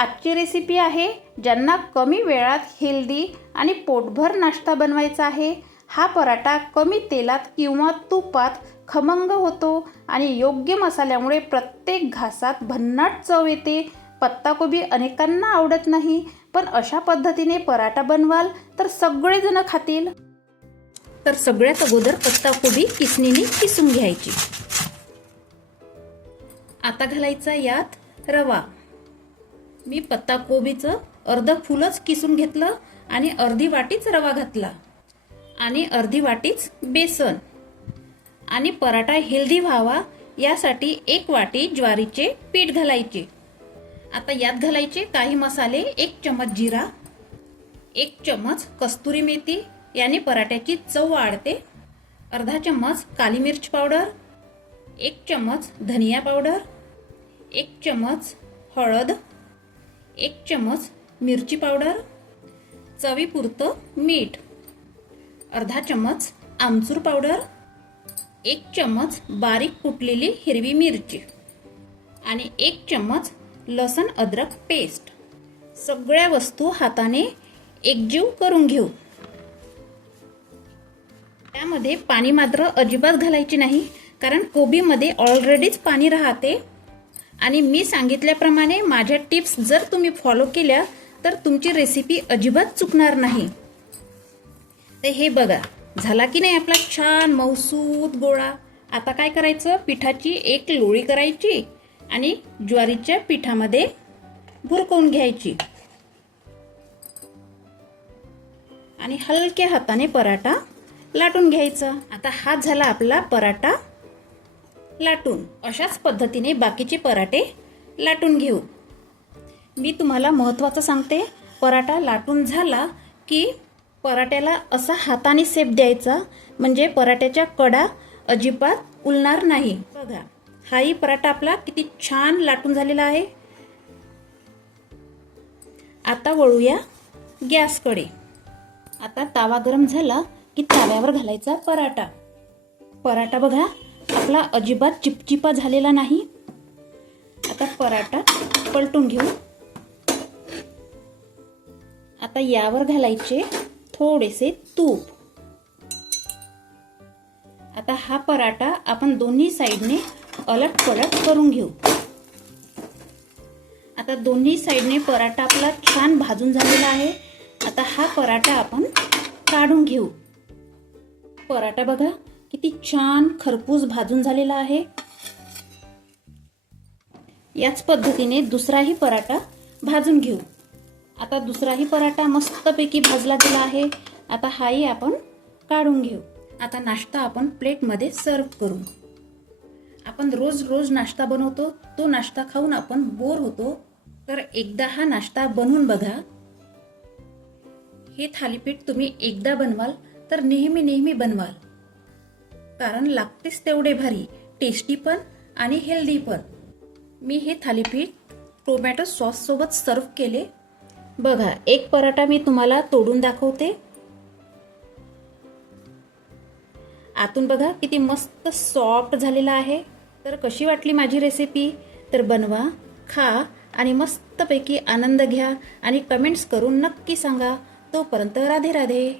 आजची रेसिपी आहे ज्यांना कमी वेळात हेल्दी आणि पोटभर नाश्ता बनवायचा आहे। हा पराठा कमी तेलात किंवा तुपात खमंग होतो आणि योग्य मसाल्यामुळे प्रत्येक घासात भन्नाट चव येते। पत्ताकोबी अनेकांना आवडत नाही, पण अशा पद्धतीने पराठा बनवाल तर सगळेजण खातील। तर सगळ्यात अगोदर पत्ताकोबी किसणीने किसून घ्यायची। आता घालायचा यात रवा। मी पत्ताकोबीचं अर्ध फुलच किसून घेतलं आणि अर्धी वाटीच रवा घातला आणि अर्धी वाटीच बेसन। आणि पराठा हेल्दी व्हावा यासाठी 1 वाटी ज्वारीचे पीठ घालायचे। आता यात घालायचे काही मसाले, 1 चमच जिरा, 1 चमच कस्तुरी मेथी, याने पराठ्याची चव वाढते, अर्धा चमच काली मिर्च पावडर, 1 चमच धनिया पावडर, 1 चमच हळद, 1 चमच मिरची पावडर, चवीपुरतं मीठ, अर्धा चमच आमचूर पावडर, 1 चमच बारीक कुटलेली हिरवी मिरची आणि 1 चमच लसूण अद्रक पेस्ट। सगळ्या वस्तू हाताने एकजीव करून घेऊ। त्यामध्ये पाणी मात्र अजिबात घालायचे नाही, कारण कोबीमध्ये ऑलरेडीच पाणी राहते। आणि मी सांगितल्याप्रमाणे माझ्या टिप्स जर तुम्ही फॉलो केल्या तर तुमची रेसिपी अजिबात चुकणार नाही। तर हे बघा, झाला की नाही आपला छान मऊसूत गोळा। आता काय करायचं, पिठाची एक लोळी करायची आणि ज्वारीच्या पिठामध्ये भुरकवून घ्यायची आणि हलक्या हाताने पराठा लाटून घ्यायचा। आता हा झाला आपला पराठा लाटून। अशाच पद्धतीने बाकीचे पराठे लाटून घेऊ। मी तुम्हाला महत्त्वाचं सांगते, पराठा लाटून झाला की पराठ्याला असा हाताने शेप द्यायचा, म्हणजे पराठ्याच्या कडा अजिबात उलणार नाही। बघा, हाही पराठा आपला किती छान लाटून झालेला आहे। आता वळूया गॅसकडे। आता तवा गरम झाला की तव्यावर घालायचा पराठा। पराठा बघा आपला अजिबात चिपचिपा झालेला नाही। आता पराठा पलटून घेऊ। आता यावर घालायचे थोडेसे तूप। आता हा पराठा आपण दोन्ही साइडने अलट पलट करून घेऊ। आता दोन्ही साइडने पराठा आपला छान भाजून झालेला आहे। आता हा पराठा आपण काढून घेऊ। पराठा बघा किती छान खरपूस भाजून झालेला आहे। याच पद्धतीने दुसराही पराठा भाजून घेऊ। आता दुसराही पराठा मस्तपैकी भाजला गेला आहे। आता हाही आपण काढून घेऊ। आता नाश्ता आपण प्लेटमध्ये सर्व करू। आपण रोज रोज नाश्ता बनवतो, तो नाश्ता खाऊन आपण बोर होतो, तर एकदा हा नाश्ता बनवून बघा। हे थालीपीठ तुम्ही एकदा बनवाल तर नेहमी नेहमी बनवाल, कारण लागतेच तेवढे भारी, टेस्टी पण आणि हेल्दी पण। मी हे थालीपीठ टोमॅटो सॉस सोबत सर्व केले। बघा, एक पराठा मी तुम्हाला तोडून दाखवते। आतून बघा किती मस्त सॉफ्ट झालेला आहे। तर कशी वाटली माझी रेसिपी? तर बनवा, खा आणि मस्तपैकी आनंद घ्या आणि कमेंट्स करून नक्की सांगा। तोपर्यंत राधे राधे।